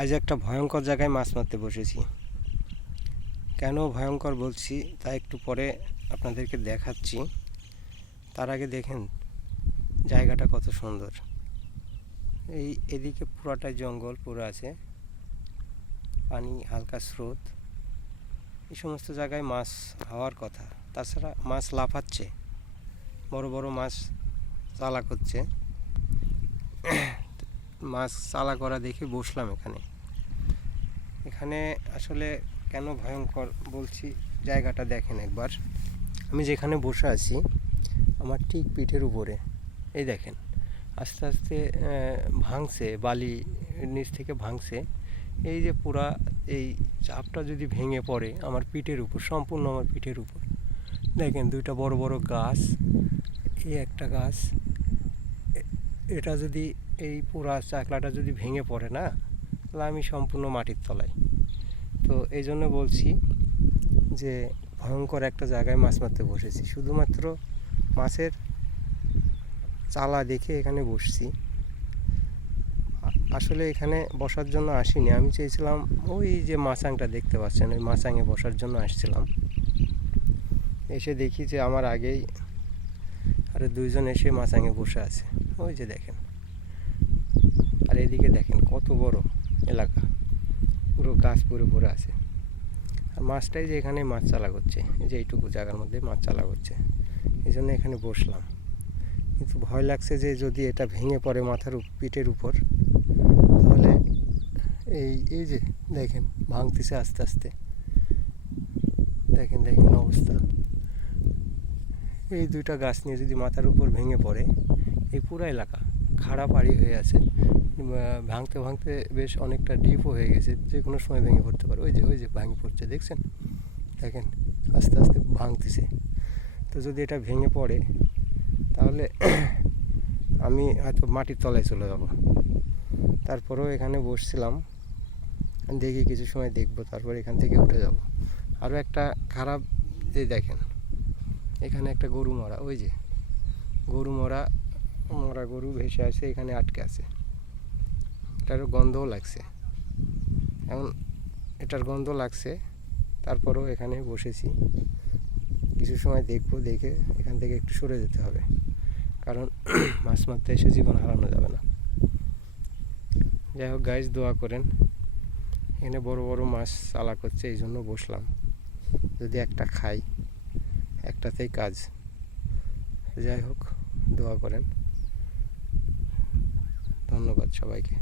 আজ একটা ভয়ঙ্কর জায়গায় মাছ মারতে বসেছি। কেন ভয়ঙ্কর বলছি তা একটু পরে আপনাদেরকে দেখাচ্ছি। তার আগে দেখেন জায়গাটা কত সুন্দর। এদিকে পুরাটাই জঙ্গল পুরো আছে, পানি হালকা স্রোত। এই সমস্ত জায়গায় মাছ হওয়ার কথা। তাছাড়া মাছ লাফাচ্ছে, বড় বড় মাছ চালা করছে। মাছ চালা করা দেখে বসলাম এখানে আসলে কেন ভয়ঙ্কর বলছি, জায়গাটা দেখেন একবার। আমি যেখানে বসে আছি আমার ঠিক পিঠের উপরে এই দেখেন আস্তে আস্তে ভাঙছে, বালি নিচ থেকে ভাঙছে। এই যে পুরা এই চাপটা যদি ভেঙে পড়ে আমার পিঠের উপর, সম্পূর্ণ আমার পিঠের উপর। দেখেন দুইটা বড় বড় গাছ, এই একটা গাছ, এটা যদি এই পুরা চাকলাটা যদি ভেঙে পড়ে না, তাহলে আমি সম্পূর্ণ মাটির তলায়। তো এই জন্য বলছি যে ভয়ঙ্কর একটা জায়গায় মাছ মারতে বসেছি, শুধুমাত্র মাছের চালা দেখে এখানে বসছি। আসলে এখানে বসার জন্য আসিনি, আমি চেয়েছিলাম ওই যে মাচাংটা দেখতে পাচ্ছেন, ওই মাচাঙে বসার জন্য আসছিলাম। এসে দেখি যে আমার আগেই আরও দুইজন এসে মাচাঙে বসে আছে, ওই যে দেখেন। আর এদিকে দেখেন কত বড় এলাকা, পুরো গাছ পুরো আছে। আর মাছটাই যে এখানে মাছ চালা করছে, এই যে এইটুকু জায়গার মধ্যে মাছ চালা করছে, এই জন্য এখানে বসলাম। কিন্তু ভয় লাগছে যে যদি এটা ভেঙে পড়ে মাথার পিঠের উপর, তাহলে এই যে দেখেন ভাঙতেছে আস্তে আস্তে। দেখেন অবস্থা। এই দুইটা গাছ নিয়ে যদি মাথার উপর ভেঙে পড়ে, এই পুরো এলাকা খাড়া পাড়ি হয়ে আছে, ভাঙতে ভাঙতে বেশ অনেকটা ডিপও হয়ে গেছে, যে কোনো সময় ভেঙে পড়তে পারে। ওই যে ভাঙে পড়ছে, দেখছেন? দেখেন আস্তে আস্তে ভাঙতেছে। তো যদি এটা ভেঙে পড়ে তাহলে আমি হয়তো মাটির তলায় চলে যাব। তারপরেও এখানে বসছিলাম, দেখি কিছু সময় দেখব, তারপর এখান থেকে উঠে যাব। আরও একটা খারাপ, এই দেখেন এখানে একটা গরু মরা, ওই যে গরু মরা গরু ভেসে আছে, এখানে আটকে আছে। এটারও গন্ধও লাগছে, এখন এটার গন্ধ লাগছে। তারপরেও এখানে বসেছি, কিছু সময় দেখবো, দেখে এখান থেকে একটু সরে যেতে হবে, কারণ মাছ মারতে এসে জীবন হারানো যাবে না। যাই হোক গাইজ, দোয়া করেন। এখানে বড় বড় মাছ চালা করছে, এই জন্য বসলাম। যদি একটা খাই, একটাতেই কাজ। যাই হোক, দোয়া করেন। ধন্যবাদ সবাইকে।